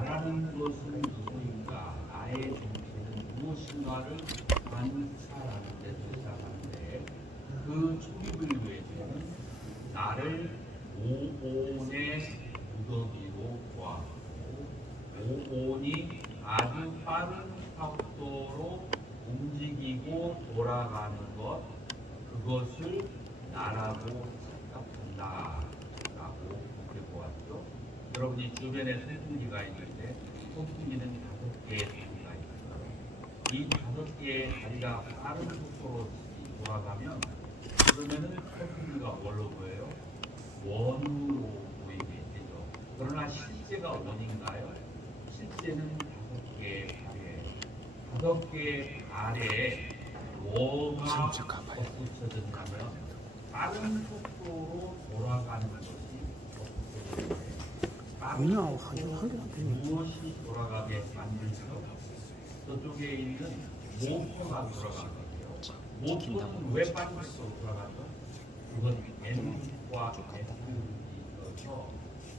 나라는 것은 누구인가, 나의 정체는 무엇인가를 관찰하는 데 시작하는데, 그 초기불교에서는 나를 오온의 무더기로 보았고, 오온이 아주 빠른 속도로 움직이고 돌아가는 것, 그것을 나라고 생각한다 라고 그렇게 보았죠. 여러분이 주변에 소풍기가 있는데 소풍기는 5개의 다리가 있어요. 이 5개의 다리가 빠른 속도로 돌아가면 그러면은 소풍기가 뭘로 보여요? 원으로 보이게 되죠. 그러나 실제가 원인가요? 실제는 5개의 발에 5개의 발에 뭐가 덧붙여졌냐면 빠른 속도로 돌아가는 것이 덧붙여졌는데 빠른 속도로 무엇이 돌아가게 만들죠? 저쪽에 있는 모터가 돌아가는 거예요. 모터는 왜 빠른 속도로 돌아가죠? 그건 N과 S이 있어서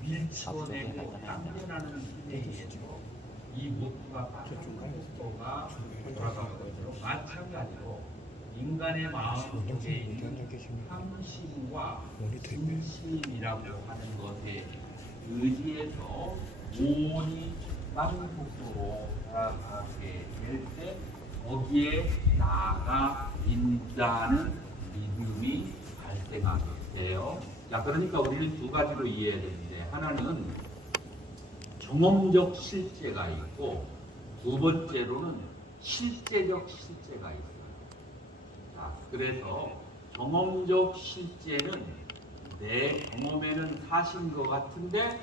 밀치어내고 당겨나는 힘에 의해서 이 모터가 빠른 속도가 돌아가는 것처럼 마찬가지로 인간의 마음 속에 있는 함심과 진심이라고 하는 것에 의지해서 오온이 빠른 속도로 돌아가게 될 때 거기에 나가 있다는 믿음이 발생하게 돼요. 자, 그러니까 우리는 두 가지로 이해해야 되는데, 하나는 경험적 실제가 있고, 두 번째로는 실제적 실제가 있어요. 자, 그래서 경험적 실제는 내 경험에는 사실인 것 같은데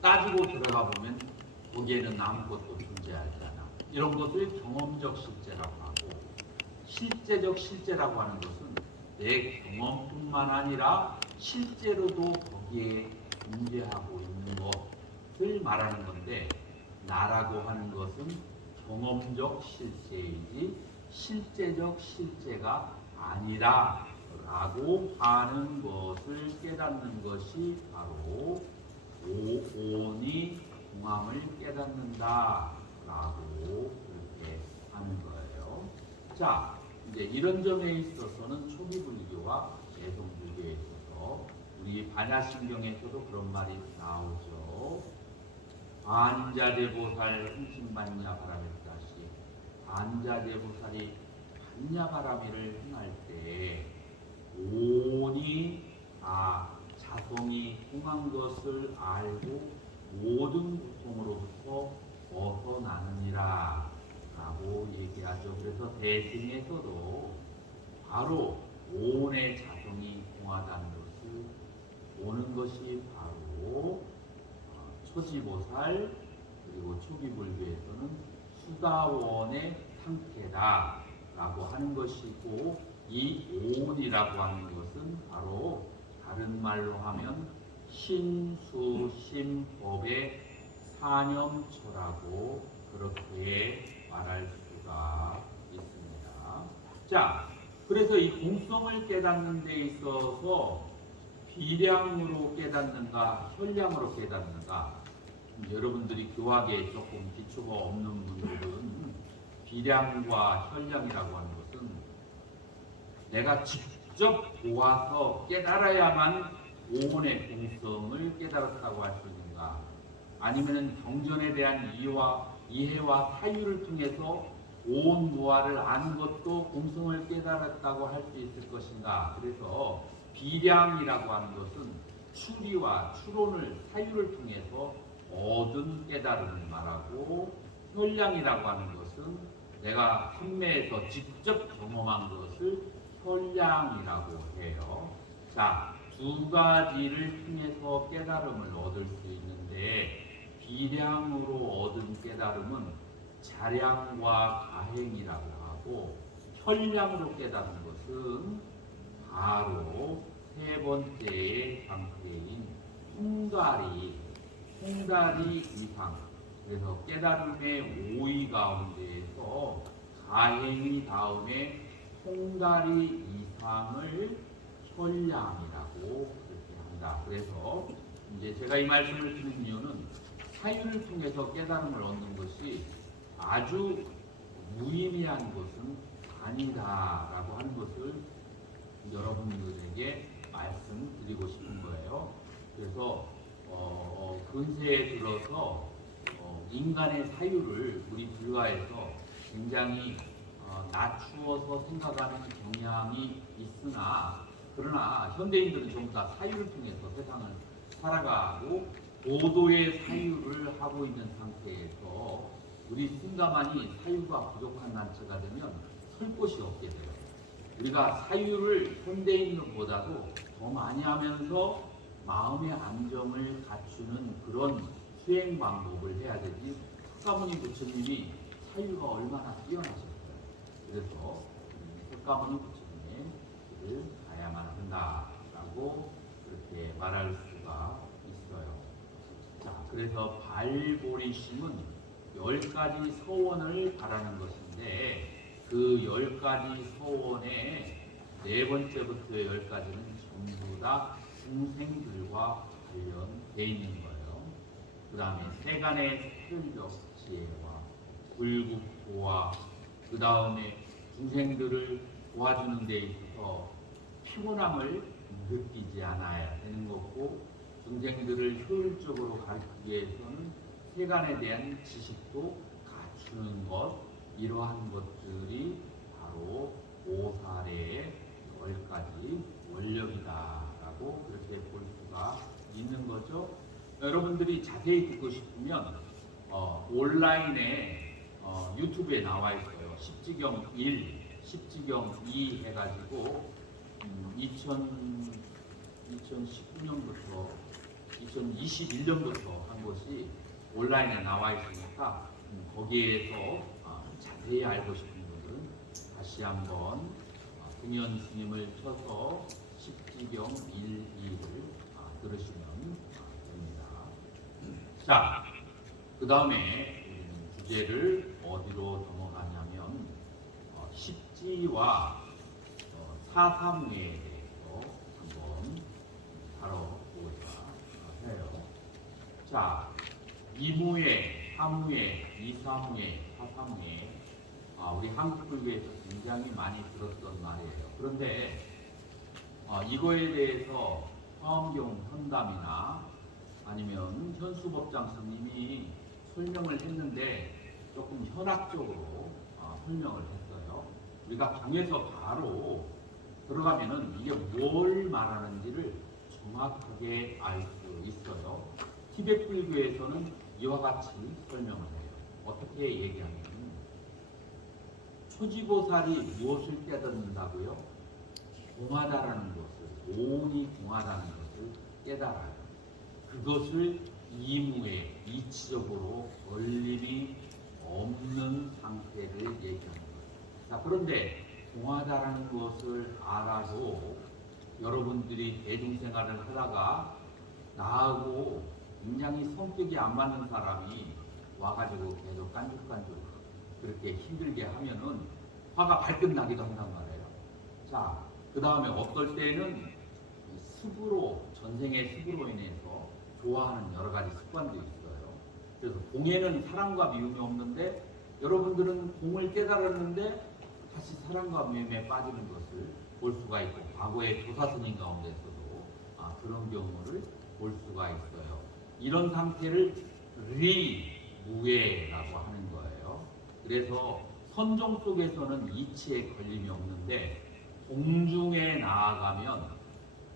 따지고 들어가 보면 거기에는 아무것도 존재하지 않아. 이런 것을 경험적 실제라고 하고, 실제적 실제라고 하는 것은 내 경험뿐만 아니라 실제로도 거기에 존재하고 있는 것을 말하는 건데, 나라고 하는 것은 경험적 실제이지 실제적 실제가 아니라 라고 하는 것을 깨닫는 것이 바로 오온이 공함을 깨닫는다 라고 그렇게 하는 거예요. 자, 이제 이런 점에 있어서는 초기불교와 대성불교에 있어서 우리 반야심경에서도 그런 말이 나오죠. 반자대보살 흥신반야 바라밀다시, 반자대보살이 반야바라밀을 행할 때 오온이 자성이 통한 것을 알고 모든 고통으로부터 벗어나느니라 라고 얘기하죠. 그래서 대승에서도 바로 오온의 자성이 통하다는 것을 보는 것이 바로 초지보살, 그리고 초기불교에서는 수다원의 상태다 라고 하는 것이고, 이 오온이라고 하는 것은 바로 다른 말로 하면 신수심법의 사념처라고 그렇게 말할 수가 있습니다. 자, 그래서 이 공성을 깨닫는 데 있어서 비량으로 깨닫는가 현량으로 깨닫는가, 여러분들이 교학에 조금 기초가 없는 분들은 비량과 현량이라고 하는 것은 내가 직접 보아서 깨달아야만 오온의 공성을 깨달았다고 할 수 있는가, 아니면 경전에 대한 이해와 사유를 통해서 오온 무아를 아는 것도 공성을 깨달았다고 할 수 있을 것인가. 그래서 비량이라고 하는 것은 추리와 추론을 사유를 통해서 얻은 깨달음을 말하고, 현량이라고 하는 것은 내가 판매에서 직접 경험한 것을 현량이라고 해요. 자, 두 가지를 통해서 깨달음을 얻을 수 있는데, 비량으로 얻은 깨달음은 자량과 가행이라고 하고, 현량으로 깨닫는 것은 바로 세 번째의 상태인 통달이 이상, 그래서 깨달음의 오의 가운데에서 가행이 다음에 통달이 이상을 현량이라고 그렇게 합니다. 그래서 이제 제가 이 말씀을 드린 이유는 사유를 통해서 깨달음을 얻는 것이 아주 무의미한 것은 아니다라고 하는 것을 여러분들에게 말씀드리고 싶은 거예요. 그래서 근세에 들어서 인간의 사유를 우리 불가에서 굉장히 낮추어서 생각하는 경향이 있으나 그러나 현대인들은 전부 다 사유를 통해서 세상을 살아가고 고도의 사유를 하고 있는 상태에서 우리 순가만이 사유가 부족한 단체가 되면 설 곳이 없게 돼요. 우리가 사유를 현대인보다도 더 많이 하면서 마음의 안정을 갖추는 그런 수행 방법을 해야 되지. 석가모니 부처님이 사유가 얼마나 뛰어나셨어요. 그래서 석가모니 부처님의 길을 가야만 한다라고 그렇게 말할 수가 있어요. 자, 그래서 발보리심은 10가지 서원을 바라는 것인데 그 10가지 서원의 4번째부터 10가지는 전부 다 중생들과 관련되어 있는 거예요. 그 다음에 세간의 사별적 지혜와 불국보와 그 다음에 중생들을 도와주는 데 있어서 피곤함을 느끼지 않아야 되는 거고 중생들을 효율적으로 가르치기 위해서는 세간에 대한 지식도 갖추는 것 이러한 것들이 바로 오사례의 10가지 원력이다라고 그렇게 볼 수가 있는 거죠. 여러분들이 자세히 듣고 싶으면 온라인에 유튜브에 나와 있어요. 십지경 1, 십지경 2 해가지고 2019년부터 2021년부터 한 것이 온라인에 나와 있으니까 거기에서 자세히 알고 싶은 분들은 다시 한번 동현 스님을 쳐서 십지경 1, 2를 들으시면 됩니다. 자, 그 다음에 주제를 어디로 넘어가냐면 십지와 사사무에 대해서 한번 다뤄보고자 해요. 자, 이무에, 하무에, 이사무에, 사사무에 우리 한국 불교에서 굉장히 많이 들었던 말이에요. 그런데 이거에 대해서 화엄경 현담이나 아니면 현수법장 스님이 설명을 했는데 조금 현학적으로 설명을 했어요. 우리가 경에서 바로 들어가면은 이게 뭘 말하는지를 정확하게 알 수 있어요. 티베트 불교에서는 이와 같이 설명을 해요. 어떻게 얘기하냐면 초지보살이 무엇을 깨닫는다고요? 공하다라는 것을, 오온이 공하다는 것을 깨달아요. 그것을 이무에 이치적으로 걸림이 없는 상태를 얘기하는 거예요. 자, 그런데 공하다라는 것을 알아도 여러분들이 대중생활을 하다가 나하고 굉장히 성격이 안 맞는 사람이 와가지고 계속 깐죽깐죽 그렇게 힘들게 하면은 화가 발끈 나기도 한단 말이에요. 자, 그 다음에 어떨 때는 습으로, 전생의 습으로 인해서 좋아하는 여러 가지 습관도 있어요. 그래서 공에는 사랑과 미움이 없는데 여러분들은 공을 깨달았는데 다시 사랑과 미움에 빠지는 것을 볼 수가 있고 과거의 조사스님 가운데서도 그런 경우를 볼 수가 있어요. 이런 상태를 리무예라고 하는 거예요. 그래서 선종 속에서는 이치에 걸림이 없는데 공중에 나아가면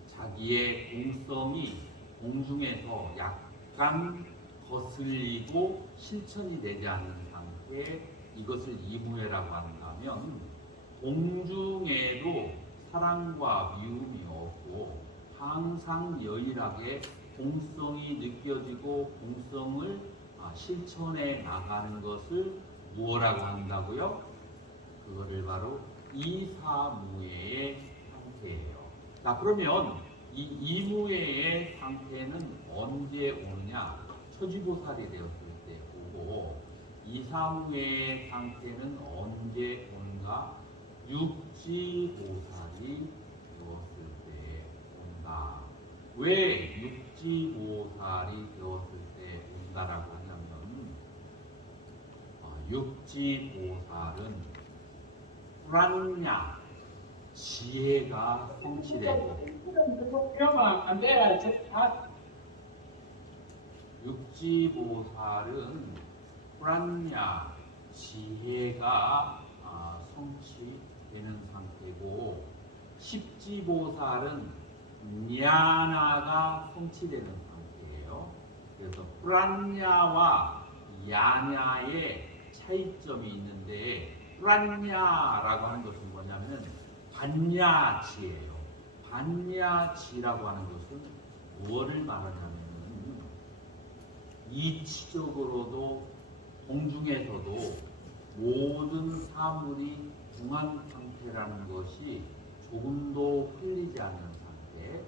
자기의 공성이 공중에서 약간 거슬리고 실천이 되지 않는 상태에 이것을 이무예라고 한다면 공중에도 사랑과 미움이 없고 항상 여일하게 공성이 느껴지고 공성을 실천해 나가는 것을 무엇라고 한다고요? 그거를 바로 이사무예의 상태예요. 자, 그러면 이 이무예의 상태는 언제 오느냐? 초지보살이 되었을 때 오고 이사무예의 상태는 언제 오는가? 육지보살이 되었을 때 온다. 왜 육지보살이 되었을 때 온다라고 하냐? 육지보살은 불안냐 지혜가 성취되고 육지보살은 불안냐 지혜가 성취되는 상태고 십지보살은 냐나가 성취되는 상태예요. 그래서 불안냐와 야냐의 차이점이 있는데 불안냐라고 하는 것은 뭐냐면 반야지예요. 반야지라고 하는 것은 무엇을 말하냐면 이치적으로도 공중에서도 모든 사물이 중한 상태라는 것이 조금도 흔들리지 않는 상태,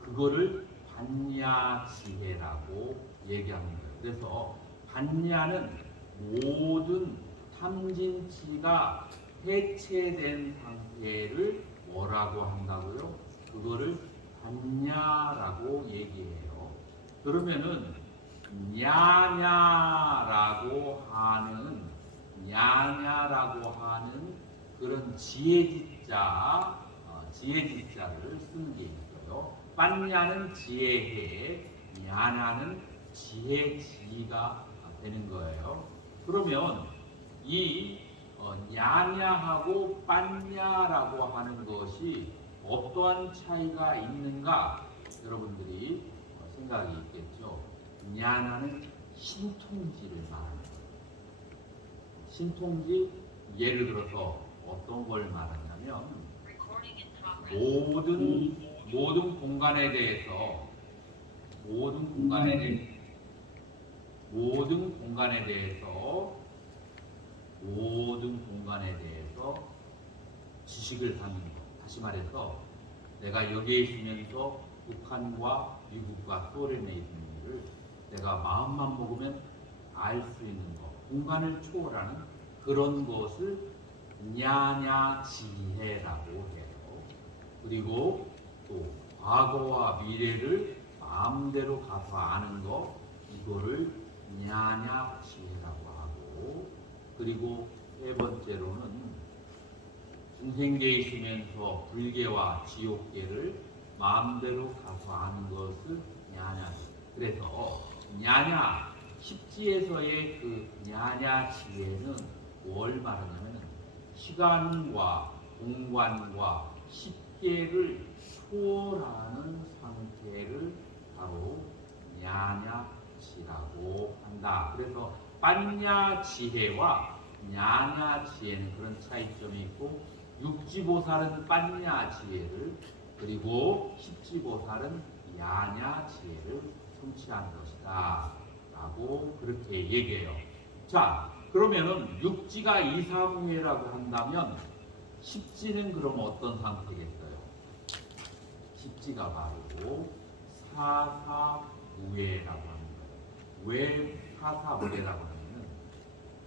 그거를 반야지혜라고 얘기하는 거예요. 그래서 반야는 모든 탐진치가 해체된 상태를 뭐라고 한다고요? 그거를 반야라고 얘기해요. 그러면은 냐냐라고 하는 그런 지혜지자를 쓰는 게 있어요. 반야는 지혜해, 냐냐는 지혜지가 되는 거예요. 그러면 이 냐냐하고 반야라고 하는 것이 어떠한 차이가 있는가 여러분들이 생각이 있겠죠. 냐냐는 신통지를 말하는 거예요. 신통지 예를 들어서 어떤 걸 말하냐면 모든 공간에 대해서 지식을 갖는 것. 다시 말해서 내가 여기에 있으면서 북한과 미국과 소련에 있는 일을 내가 마음만 먹으면 알 수 있는 것. 공간을 초월하는 그런 것을 냐냐지혜라고 해요. 그리고 또 과거와 미래를 마음대로 가서 아는 것, 이거를 냐냐지혜라고 하고, 그리고 세 번째로는 중생계에 있으면서 불계와 지옥계를 마음대로 가서 아는 것을 냐냐. 그래서 냐냐 십지에서의 그 냐냐 지혜는 뭘 말하냐면 시간과 공간과 십계를 초월하는 상태를 바로 냐냐지라고 한다. 그래서 반야 지혜와 냐냐 지혜는 그런 차이점이 있고 육지보살은 반야 지혜를 그리고 십지보살은 야냐 지혜를 성취한 것이다 라고 그렇게 얘기해요. 자, 그러면은 육지가 이사무예라고 한다면 십지는 그럼 어떤 상태겠어요? 십지가 바로 사사무예라고 하는 거예요. 왜 사사무예라고 하냐면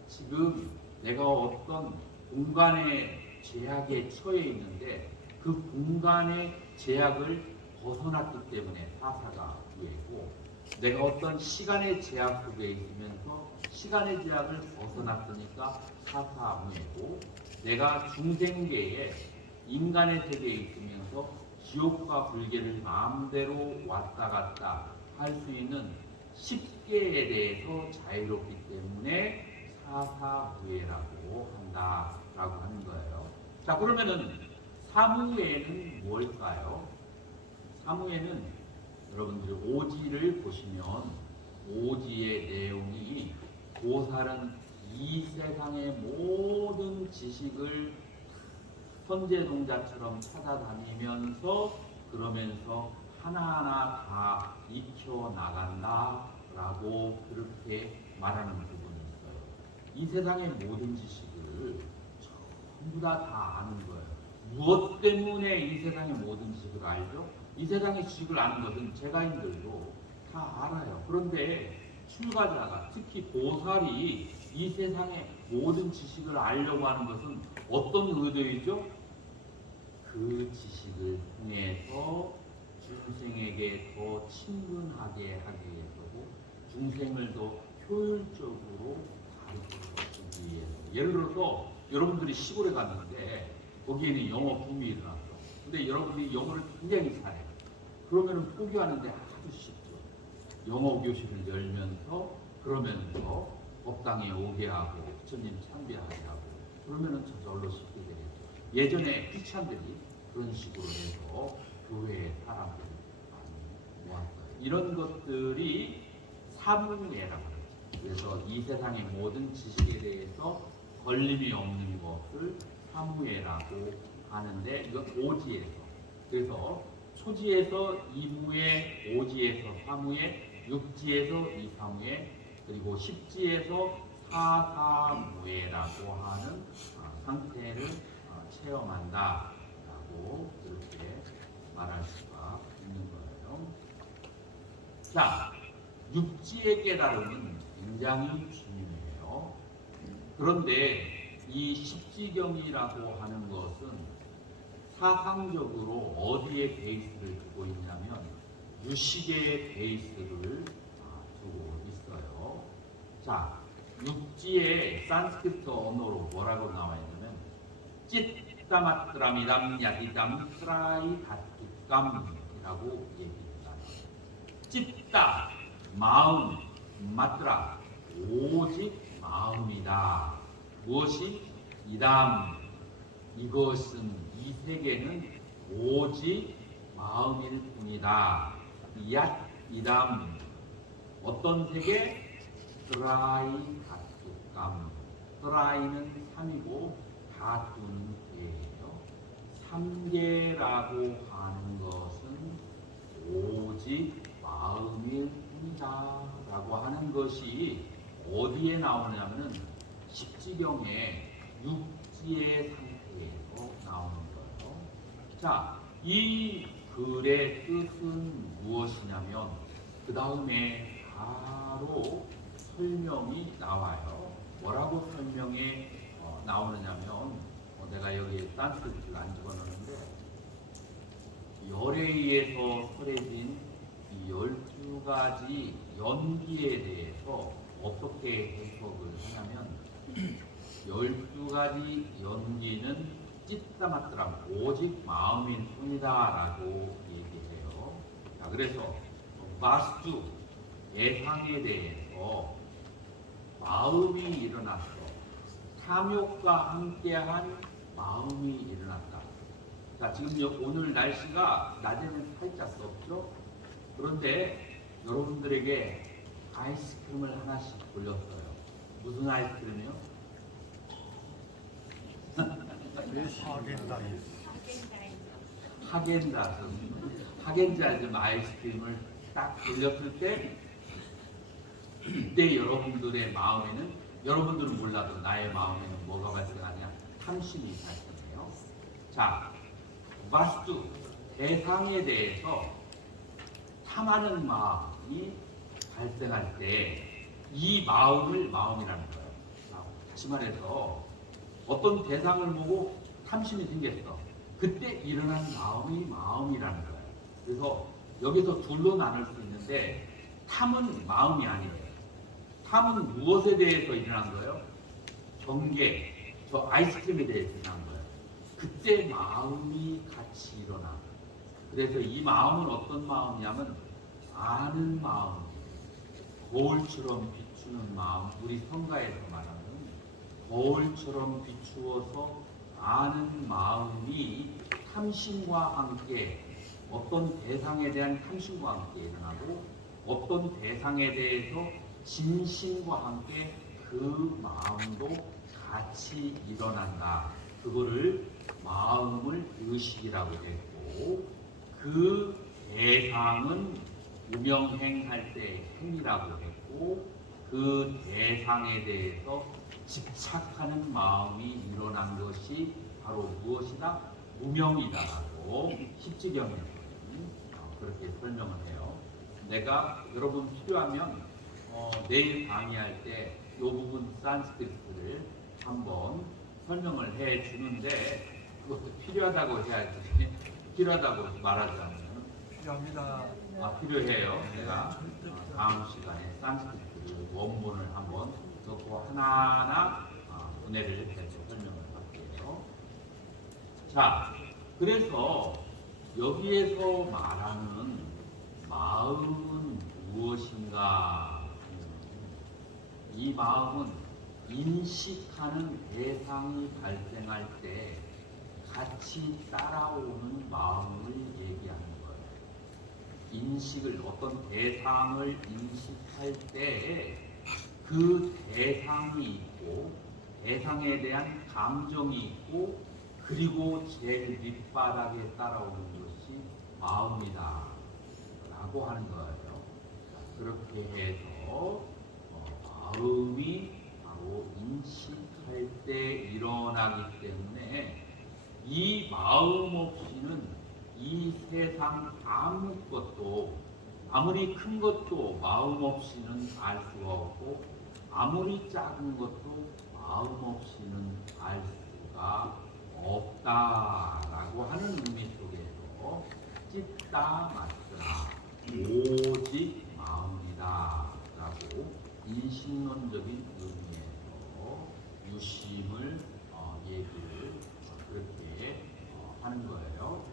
지금 내가 어떤 공간의 제약에 처해 있는데 그 공간의 제약을 벗어났기 때문에 사사가 무예고, 내가 어떤 시간의 제약 속에 있으면서 시간의 제약을 벗어났으니까 사사무예고, 내가 중생계에 인간의 세계에 있으면서 지옥과 불계를 마음대로 왔다 갔다 할 수 있는 십계에 대해서 자유롭기 때문에 사사무예라고 한다라고 하는 거예요. 자, 그러면은 사무예는 뭘까요? 사무예는 여러분들이 오지를 보시면 오지의 내용이 보살은 이 세상의 모든 지식을 선제동자처럼 찾아다니면서 그러면서 하나하나 다 익혀나간다라고 그렇게 말하는 부분이 있어요. 이 세상의 모든 지식을 전부 다 아는 거예요. 무엇 때문에 이 세상의 모든 지식을 알죠? 이 세상의 지식을 아는 것은 제가인들도 다 알아요. 그런데 출가자가 특히 보살이 이 세상의 모든 지식을 알려고 하는 것은 어떤 의도이죠? 그 지식을 통해서 중생에게 더 친근하게 하기 위해서고 중생을 더 효율적으로 예를 들어서 여러분들이 시골에 갔는데 거기에는 영어 붐이 일어났어. 근데 여러분들이 영어를 굉장히 잘해요. 그러면은 포기하는데 아주 쉽죠. 영어 교실을 열면서 그러면서 법당에 오게 하고 부처님 참배하게 하고 그러면은 저절로 쉽게 되겠죠. 예전에 크리스찬들이 그런 식으로 해서 교회에 사람들이 많이 모았어요. 이런 것들이 사무예라고 해요. 그래서 이 세상의 모든 지식에 대해서 걸림이 없는 것을 사무예라고 하는데 이건 오지에서, 그래서 초지에서 이무예, 오지에서 사무예, 육지에서 이사무예, 그리고 십지에서 사사무예라고 하는 상태를 체험한다라고 그렇게 말할 수가 있는 거예요. 자, 육지의 깨달음은 굉장히 중요해요. 그런데 이 십지경이라고 하는 것은 사상적으로 어디에 베이스를 두고 있냐면 유식의 베이스를 두고 있어요. 자, 육지의 산스크리트 언어로 뭐라고 나와 있냐면 찌따마트라미담 야디담 트라이 다뚜감이라고 얘기합니다. 찌따 마음, 마트라 오직 마음이다. 무엇이? 이담, 이것은 이 세계는 오직 마음일 뿐이다. 얏, 이담, 어떤 세계? 드라이 다뚜감. 드라이는 3이고 다뚜는 개예요. 3개라고 하는 것은 오직 마음일 뿐이다 라고 하는 것이 어디에 나오냐면은 십지경의 육지의 상태에서 나오는 거예요. 자, 이 글의 뜻은 무엇이냐면 그 다음에 바로 설명이 나와요. 뭐라고 설명이 나오느냐면 내가 여기 산스크리트를 안 집어넣는데 열에 의해서 설해진 이 12가지 연기에 대해서 어떻게 해석을 하냐면 12가지 연기는 찌따마트람 오직 마음일 뿐이다 라고 얘기해요. 자, 그래서 마스투 예상에 대해서 마음이 일어났어. 탐욕과 함께한 마음이 일어났다. 자, 지금 오늘 날씨가 낮에는 살짝 덥죠? 그런데 여러분들에게 아이스크림을 하나씩 돌렸어요. 무슨 아이스크림이요? 하겐다즈 아이스크림을 딱 돌렸을 때 그때 여러분들의 마음에는, 여러분들은 몰라도 나의 마음에는 뭐가 발생하냐? 탐심이 발생해요. 자, 마스투 대상에 대해서 탐하는 마음이 발생할 때 이 마음을 마음이라는 거예요. 다시 말해서 어떤 대상을 보고 탐심이 생겼어. 그때 일어난 마음이 마음이라는 거예요. 그래서 여기서 둘로 나눌 수 있는데 탐은 마음이 아니에요. 탐은 무엇에 대해서 일어난 거예요? 경계, 저 아이스크림에 대해서 일어난 거예요. 그때 마음이 같이 일어나. 그래서 이 마음은 어떤 마음이냐면 아는 마음, 거울처럼 비추는 마음, 우리 성가에서 말하는 거울처럼 비추어서 아는 마음이 탐심과 함께 어떤 대상에 대한 탐심과 함께 일어나고 어떤 대상에 대해서 진심과 함께 그 마음도 같이 일어난다. 그거를 마음을 의식이라고 했고 그 대상은 우명행할 때 행이라고 했고 그 대상에 대해서 집착하는 마음이 일어난 것이 바로 무엇이다? 무명이다라고 십지경에서는 그렇게 설명을 해요. 내가 여러분 필요하면 내일 강의할 때 이 부분 산스크리트를 한번 설명을 해 주는데 그것도 필요하다고 해야지 필요하다고 말하지 않으면 필요합니다. 필요해요. 제가 다음 시간에 산스크리트 원문을 한번 넣고 하나하나 분해를 해서 설명을 할게요. 자, 그래서 여기에서 말하는 마음은 무엇인가? 이 마음은 인식하는 대상이 발생할 때 같이 따라오는 마음을 얘기하는 거예요. 인식을, 어떤 대상을 인식할 때 그 대상이 있고 대상에 대한 감정이 있고 그리고 제일 밑바닥에 따라오는 것이 마음이다 라고 하는 거예요. 그렇게 해서 마음이 바로 인식할 때 일어나기 때문에 이 마음 없이는 이 세상 아무것도, 아무리 큰 것도 마음 없이는 알 수가 없고 아무리 작은 것도 마음 없이는 알 수가 없다라고 하는 의미 속에서 찢다 맞더라 오직 마음이다 라고 인식론적인 의미에서 유심을 얘기를 그렇게 하는 거예요.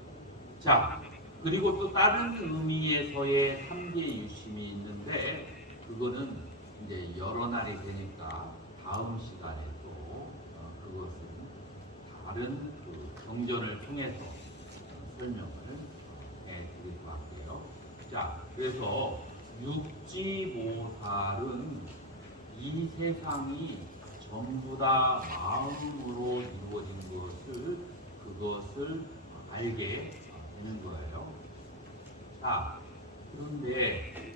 자, 그리고 또 다른 의미에서의 3개 유심이 있는데 그거는 이제 여러 날이 되니까 다음 시간에 또 그것은 다른 그 경전을 통해서 설명을 해드리도록 할게요. 자, 그래서 육지보살은 이 세상이 전부 다 마음으로 이루어진 그것을 알게 되는 거예요. 자, 그런데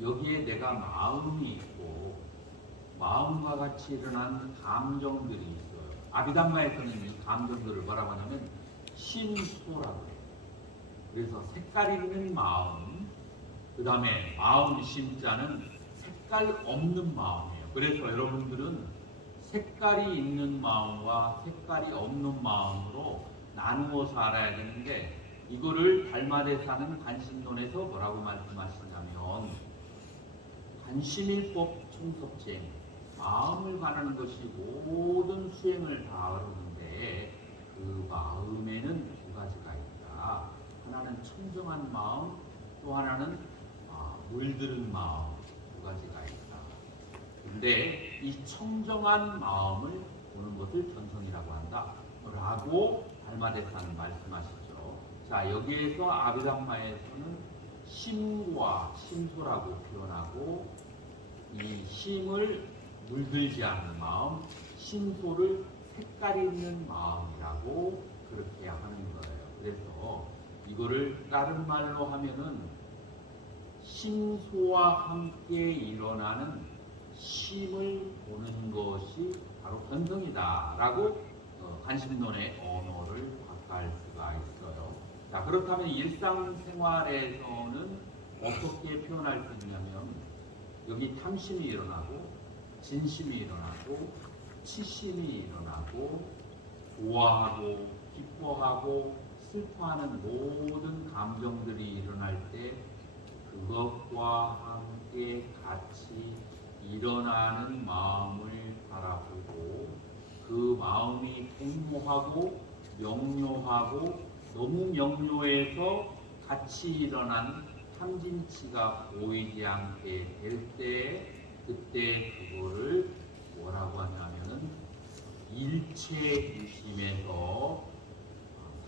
여기에 내가 마음이 있고 마음과 같이 일어난 감정들이 있어요. 아비담마에서는 이 감정들을 뭐라고 하냐면 심소라고 해요. 그래서 색깔 있는 마음, 그 다음에 마음 심자는 색깔 없는 마음이에요. 그래서 여러분들은 색깔이 있는 마음과 색깔이 없는 마음으로 나누어서 알아야 되는데 이거를 달마대사는 간신론에서 뭐라고 말씀하시냐면 관심일법 총섭쟁, 마음을 가르는 것이 모든 수행을 다 이루는데 그 마음에는 두 가지가 있다. 하나는 청정한 마음, 또 하나는 물들은 마음, 두 가지가 있다. 근데 이 청정한 마음을 보는 것을 전성이라고 한다 라고 달마대사는 말씀하시죠. 자, 여기에서 아비담마에서는 심과 심소라고 표현하고 이 심을 물들지 않는 마음, 심소를 색깔 있는 마음이라고 그렇게 하는 거예요. 그래서 이거를 다른 말로 하면은 심소와 함께 일어나는 심을 보는 것이 바로 견성이다 라고 간심론의 언어를 바꿀 수가 있어요. 자, 그렇다면 일상생활에서는 어떻게 표현할 수 있냐면 여기 탐심이 일어나고 진심이 일어나고 치심이 일어나고 좋아하고 기뻐하고 슬퍼하는 모든 감정들이 일어날 때 그것과 함께 같이 일어나는 마음을 바라보고 그 마음이 행모하고 명료하고 너무 명료해서 같이 일어난 탐진치가 보이지 않게 될 때 그때 그거를 뭐라고 하냐면은 일체 유심에서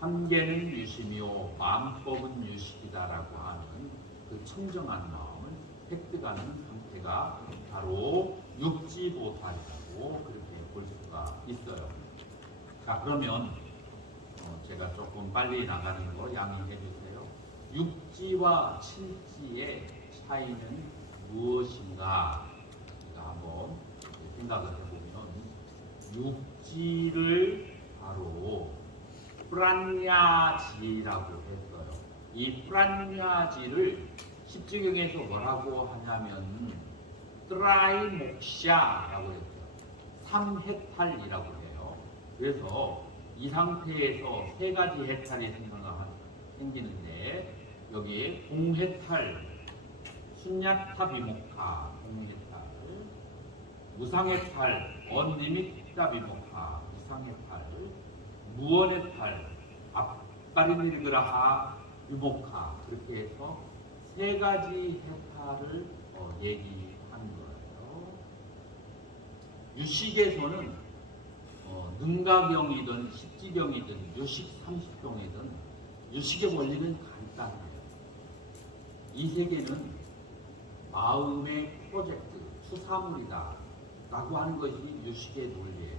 삼계는 유심이요 만법은 유식이다라고 하는 그 청정한 마음을 획득하는 상태가 바로 육지보살이라고 그렇게 볼 수가 있어요. 자, 그러면 제가 조금 빨리 나가는 거 양해해 주세요. 육지와 칠지의 차이는 무엇인가? 한번 생각을 해보면 육지를 바로 프란야지라고 했어요. 이 프란야지를 십지경에서 뭐라고 하냐면 트라이목샤라고 했어요. 삼해탈이라고 해요. 그래서 이 상태에서 세 가지 해탈이 생기는데 여기에 공해탈, 순야타 비목하, 공해탈, 무상해탈, 언니밋다 비목하, 무상해탈, 무언해탈, 앞바리밀그라하 비목하, 그렇게 해서 세 가지 해탈을 얘기하는 거예요. 유식에서는 능가경이든 십지경이든 유식 30경이든 유식의 원리는 간단해요. 이 세계는 마음의 프로젝트, 수사물이다 라고 하는 것이 유식의 논리예요.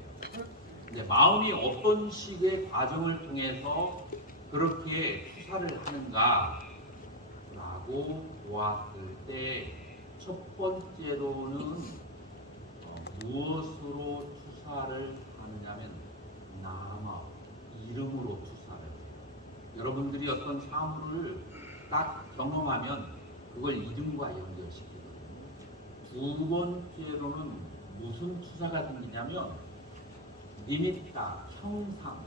근데 마음이 어떤 식의 과정을 통해서 그렇게 수사를 하는가 라고 보았을 때 첫 번째로는 무엇으로 투사를 하느냐면 나마, 이름으로 투사를 해요. 여러분들이 어떤 사물을 딱 경험하면 그걸 이름과 연결시키거든요. 두 번째로는 무슨 투사가 생기냐면 니미타, 형상.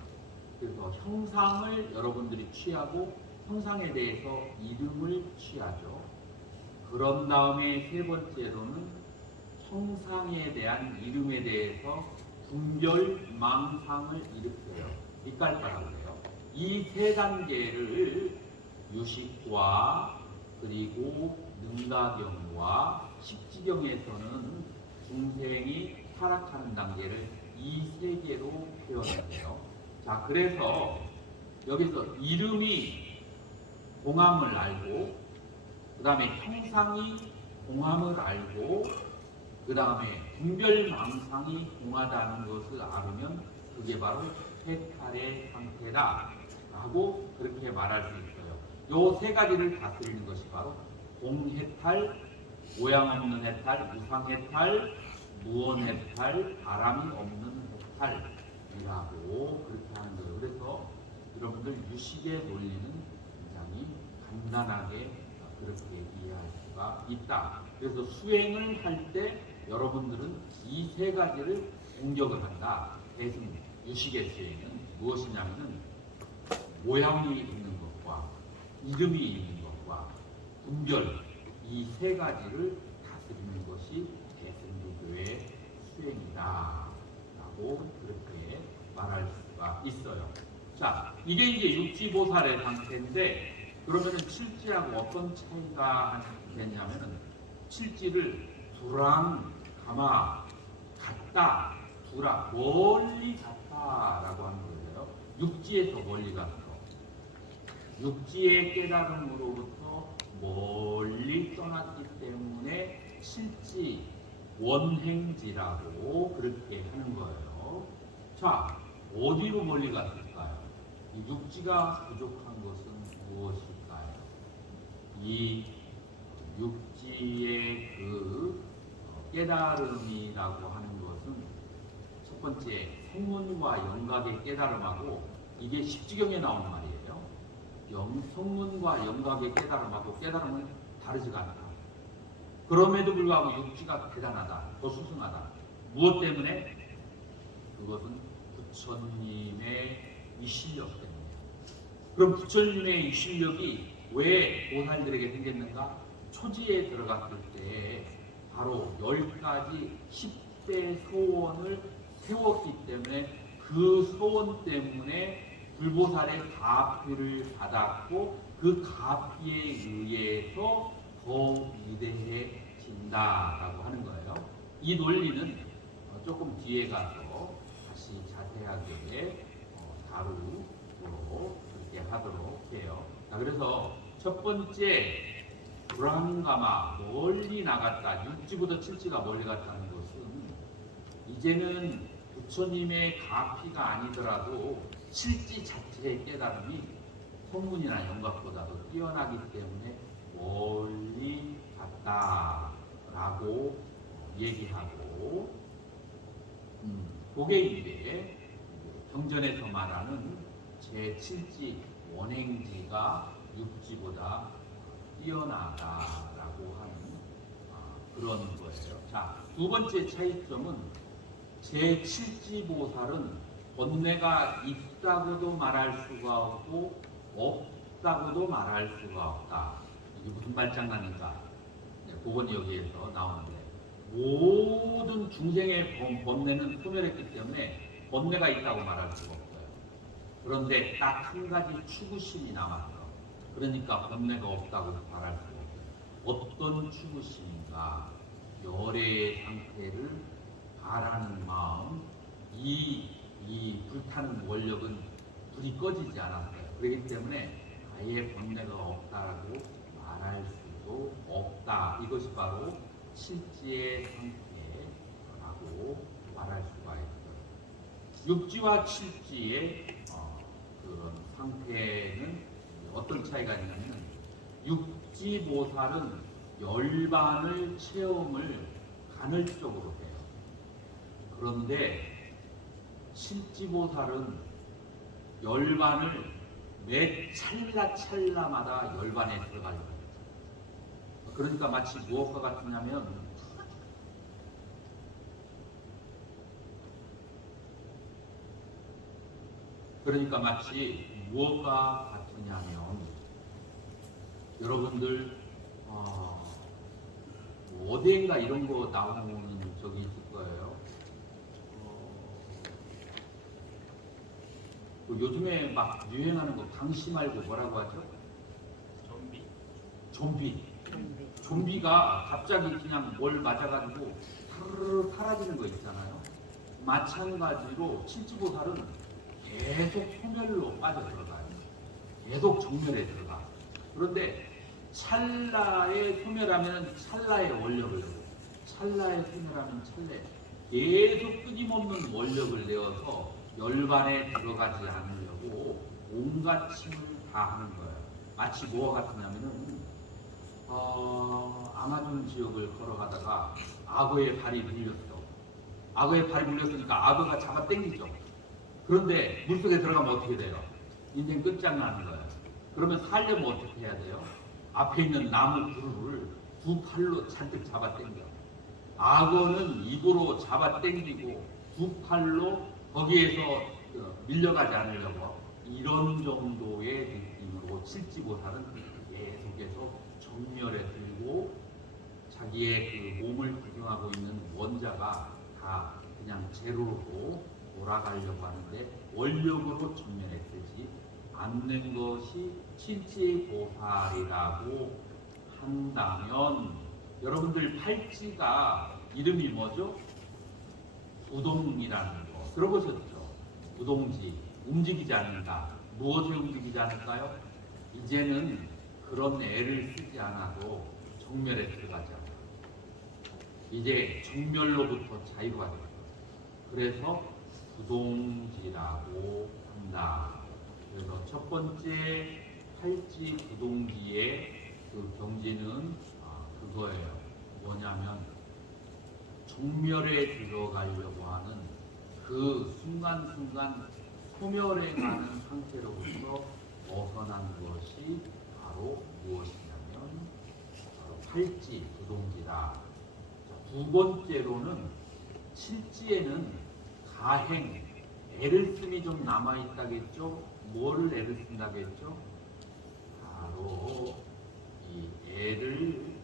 그래서 형상을 여러분들이 취하고 형상에 대해서 이름을 취하죠. 그런 다음에 세 번째로는 형상에 대한 이름에 대해서 분별망상을 일으켜요. 헷갈까라고 해요. 이 세 단계를 유식과 그리고 능가경과 십지경에서는 중생이 타락하는 단계를 이 세 개로 표현해요. 자, 그래서 여기서 이름이 공함을 알고, 그 다음에 형상이 공함을 알고, 그 다음에 분별망상이 공하다는 것을 알으면 그게 바로 해탈의 상태다 라고 그렇게 말할 수 있어요. 요 세 가지를 다스리는 것이 바로 공해탈, 모양 없는 해탈, 무상해탈, 무언해탈, 바람이 없는 해탈이라고 그렇게 하는 거예요. 그래서 여러분들 유식의 논리는 굉장히 간단하게 그렇게 이해할 수가 있다. 그래서 수행을 할 때 여러분들은 이 세 가지를 공격을 한다. 대승 유식의 수행은 무엇이냐면은 모양이 있는 것과 이름이 있는 것과 분별, 이 세 가지를 다스리는 것이 대승불교의 수행이다 라고 그렇게 말할 수가 있어요. 자, 이게 이제 육지보살의 상태인데, 그러면은 칠지하고 어떤 차이가 되냐면은 칠지를 두랑, 가마, 같다, 두라, 멀리 갔다라고 하는 거예요. 육지에서 멀리 갔어. 육지의 깨달음으로부터 멀리 떠났기 때문에 칠지, 원행지라고 그렇게 하는 거예요. 자, 어디로 멀리 갔을까요? 이 육지가 부족한 것은 무엇일까요? 이 육지의 그 깨달음이라고 하는 것은 첫 번째 성문과 영각의 깨달음하고, 이게 십지경에 나온 말이에요. 성문과 영각의 깨달음하고 깨달음은 다르지가 않다. 그럼에도 불구하고 육지가 대단하다, 더 수승하다. 무엇 때문에? 그것은 부처님의 이 실력 때문에. 그럼 부처님의 이 실력이 왜 보살들에게 생겼는가? 초지에 들어갔을 때 바로 10가지 10대 소원을 세웠기 때문에 그 소원 때문에 불보살의 가피를 받았고, 그 가피에 의해서 더 위대해진다라고 하는 거예요. 이 논리는 조금 뒤에 가서 다시 자세하게 다루도록 그렇게 하도록 해요. 자, 그래서 첫 번째 불안감아, 멀리 나갔다, 육지보다 칠지가 멀리 갔다는 것은 이제는 부처님의 가피가 아니더라도 칠지 자체의 깨달음이 성문이나 영각보다도 뛰어나기 때문에 멀리 갔다라고 얘기하고, 그게 이제 경전에서 말하는 제7지 원행지가 육지보다 뛰어나다라고 하는 그런 거예요. 자, 두 번째 차이점은 제7지 보살은 번뇌가 있다고도 말할 수가 없고 없다고도 말할 수가 없다. 이게 무슨 말장난인가? 네, 그건 여기에서 나오는데 모든 중생의 번뇌는 소멸했기 때문에 번뇌가 있다고 말할 수가 없어요. 그런데 딱 한 가지 추구심이 남았어. 그러니까 번뇌가 없다고 말할 수가 없어요. 어떤 추구심인가? 열애의 상태를 바라는 마음, 이 불타는 원력은 불이 꺼지지 않았어요. 그렇기 때문에 아예 번뇌가 없다라고 말할 수도 없다. 이것이 바로 칠지의 상태라고 말할 수가 있어요. 육지와 칠지의 그런 상태는 어떤 차이가 있냐면 육지보살은 열반을 체험을 간헐적으로 해요. 그런데 칠지보살은 열반을 매 찰나찰나마다 열반에 들어가려고 해요. 그러니까 마치 무엇과 같으냐면 무엇과 같으냐면 여러분들 어디인가 이런 거 나오는 적이 있을 거예요. 요즘에 막 유행하는 거 방시 말고 뭐라고 하죠? 좀비가 갑자기 그냥 뭘 맞아가지고 타르르 사라지는 거 있잖아요. 마찬가지로 칠지보살은 계속 소멸로 빠져들어가요. 계속 정멸에 들어가. 그런데 찰나에 소멸하면 찰나의 원력을 내고 찰나에 소멸하면 찰나에 계속 끊임없는 원력을 내어서 열반에 들어가지 않으려고 온갖 힘을 다 하는 거예요. 마치 뭐와 같으냐면은 아마존 지역을 걸어가다가 악어의 발이 물렸어. 악어의 발이 물렸으니까 악어가 잡아 당기죠. 그런데 물속에 들어가면 어떻게 돼요? 인생 끝장나는 거예요. 그러면 살려면 어떻게 해야 돼요? 앞에 있는 나무 그루를 두 팔로 잔뜩 잡아 당겨. 악어는 입으로 잡아 당기고 두 팔로 거기에서 밀려가지 않으려고 이런 정도의 느낌으로 칠지보살은 계속해서 정멸에 들고 자기의 그 몸을 구성하고 있는 원자가 다 그냥 제로로 돌아가려고 하는데 원력으로 정면에 들지 않는 것이 칠지보살이라고 한다면 여러분들 팔찌가 이름이 뭐죠? 우동이라는 거 들어보셨죠? 우동지 움직이지 않는다. 무엇에 움직이지 않을까요? 이제는 그런 애를 쓰지 않아도 정멸에 들어가잖아요. 이제 정멸로부터 자유가 됩니다. 그래서 부동지라고 한다. 그래서 첫 번째 팔찌 부동지의 그 경지는 그거예요. 뭐냐면 정멸에 들어가려고 하는 그 순간순간 소멸해 가는 상태로부터 벗어난 것이 바로 무엇이냐면 팔찌 부동지다. 두 번째로는 칠지에는 가행, 애를 씀이 좀 남아있다겠죠? 뭐를 애를 쓴다겠죠? 바로 이 애를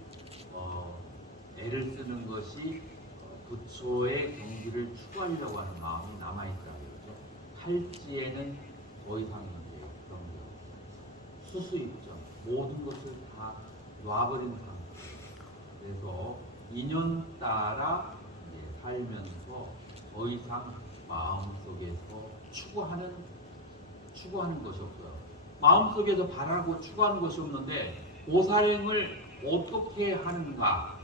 쓰는 것이 부처의 경지를 추구하려고 하는 마음이 남아있다겠죠? 팔찌에는 더 이상 이제 그런 게 수수입죠. 모든 것을 다 놔버린 상태. 그래서 인연 따라 살면서 더 이상 마음속에서 추구하는 것이 없어요. 마음속에서 바라고 추구하는 것이 없는데 보살행을 어떻게 하는가?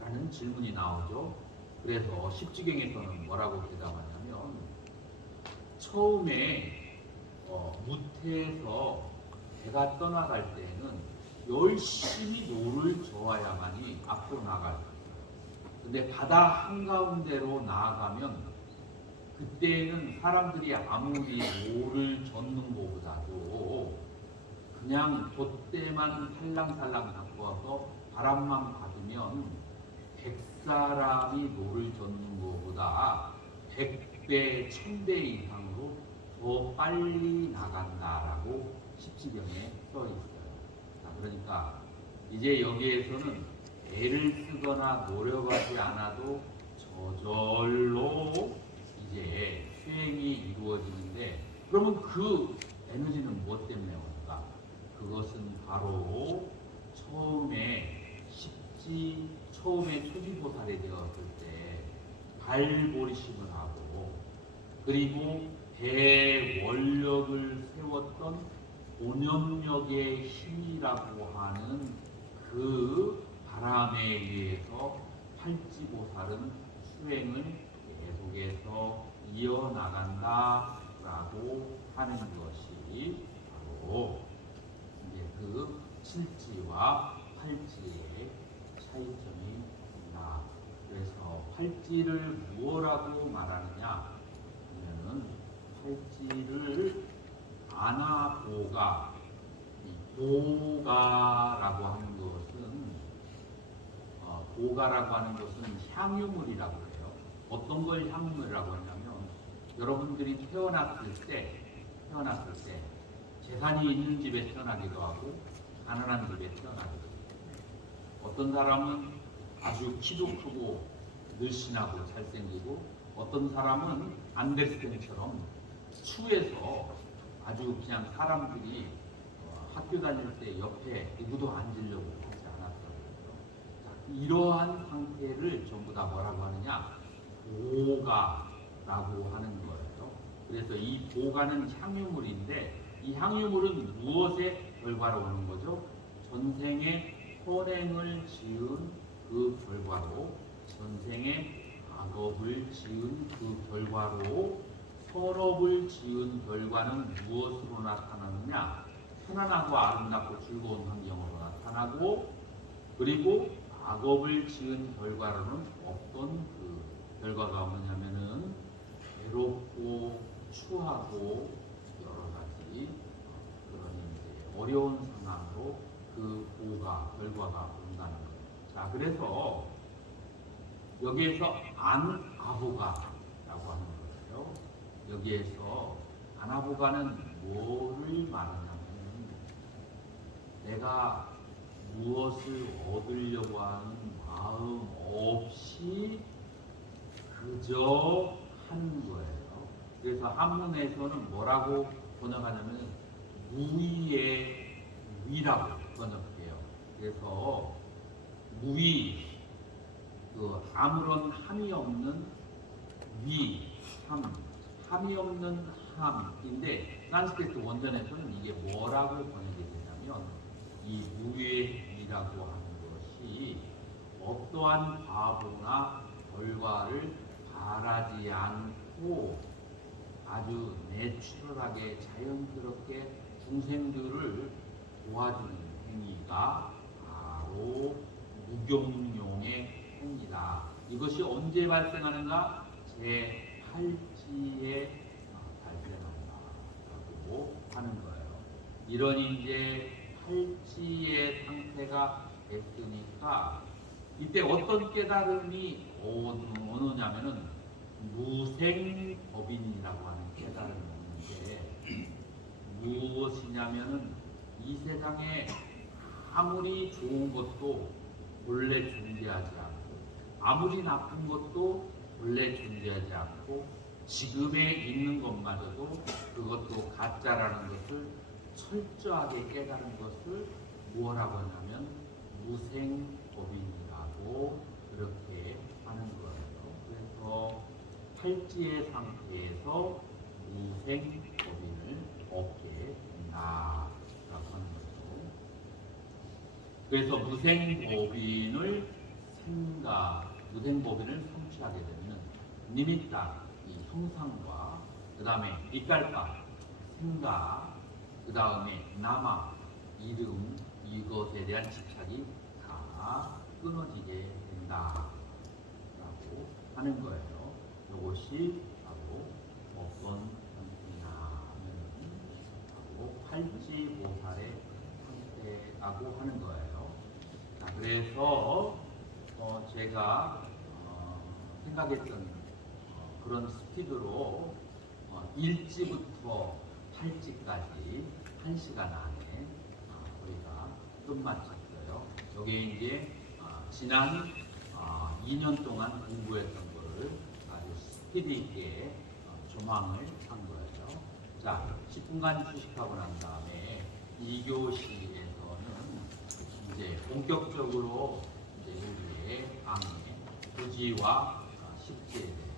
라는 질문이 나오죠. 그래서 십지경에서는 뭐라고 대답하냐면 처음에 무태에서 배가 떠나갈 때는 열심히 노를 저어야만이 앞으로 나갈 수 있어요. 근데 바다 한가운데로 나아가면 그때는 사람들이 아무리 노를 젓는 것보다도 그냥 돛대만 살랑살랑 갖고 와서 바람만 받으면 100사람이 노를 젓는 것보다 100배, 1000배 이상으로 더 빨리 나간다라고 십지경에 써 있어요. 자, 그러니까 이제 여기에서는 애를 쓰거나 노력하지 않아도 저절로 이제 수행이 이루어지는데, 그러면 그 에너지는 무엇 때문에 올까? 그것은 바로 처음에 초지보살이 되었을 때 발보리심을 하고, 그리고 대원력을 세웠던 본연력의 힘이라고 하는 그 바람에 의해서 팔지보살은 수행을 계속해서 이어나간다라고 하는 것이 바로 이제 그 칠지와 팔지의 차이점입니다. 그래서 팔지를 무엇라고 말하느냐 하면은, 팔지를 아나보가, 보가라고 하는 것은 보가라고 하는 것은 향유물이라고 해요. 어떤 걸 향유물이라고 하냐면, 여러분들이 태어났을 때 재산이 있는 집에 태어나기도 하고 가난한 집에 태어나기도 하고, 어떤 사람은 아주 키도 크고 늘씬하고 잘생기고, 어떤 사람은 안데르센처럼 추해서 아주 그냥 사람들이 학교 다닐 때 옆에 누구도 앉으려고 하지 않았더라고요. 이러한 상태를 전부 다 뭐라고 하느냐, 보가라고 하는 거예요. 그래서 이 보가는 향유물인데, 이 향유물은 무엇의 결과로 오는 거죠? 전생에 선행을 지은 그 결과로, 전생에 악업을 지은 그 결과로, 선업을 지은 결과는 무엇으로 나타나느냐? 편안하고 아름답고 즐거운 환경으로 나타나고, 그리고 악업을 지은 결과로는 어떤 그 결과가 오느냐면은 괴롭고 추하고 여러 가지 그런 이제 어려운 상황으로 그 보가 결과가 온다는 거예요. 자, 그래서 여기에서 안아보가라고 하는 거예요. 여기에서 아나보가는 뭐를 말하냐면, 내가 무엇을 얻으려고 하는 마음 없이 그저 하는 거예요. 그래서 한문에서는 뭐라고 번역하냐면 무위의 위라고 번역해요. 그래서 무위, 그 아무런 함이 없는 위, 함이 없는 함인데, 산스크리트 원전에서는 이게 뭐라고 번역이 되냐면, 이 무위이라고 하는 것이 어떠한 과보나 결과를 바라지 않고 아주 내추럴하게 자연스럽게 중생들을 도와주는 행위가 바로 무경용의 행위다. 이것이 언제 발생하는가? 제8지에 발생한다라고 하는 거예요. 이런 이제 팔지의 상태가 됐으니까 이때 어떤 깨달음이 오느냐면은 무생법인이라고 하는 깨달음이 오는데, 무엇이냐면은 이 세상에 아무리 좋은 것도 본래 존재하지 않고, 아무리 나쁜 것도 본래 존재하지 않고, 지금에 있는 것마저도 그것도 가짜라는 것을 철저하게 깨달은 것을 무엇라고 하냐면 무생법인이라고 그렇게 하는 거예요. 그래서 팔지의 상태에서 무생법인을 얻게 된다라고 하는 거죠. 그래서 무생법인을 성취하게 되면 니미딱, 이 형상과 그 다음에 빛깔과 생각, 그 다음에 남아, 이름, 이것에 대한 집착이 다 끊어지게 된다라고 하는 거예요. 이것이 바로 어떤 상태냐면 바로 팔지보살의 상태라고 하는 거예요. 자, 그래서 제가 생각했던 그런 스피드로 1지부터 8지까지 1시간 안에 우리가 끝마쳤어요. 여기에 이제 지난 2년 동안 공부했던 거를 아주 스피드 있게 조망을 한 거예요. 자, 10분간 휴식하고 난 다음에 2교시에서는 이제 본격적으로 이제 우리의 강의 부지와 식지에 대해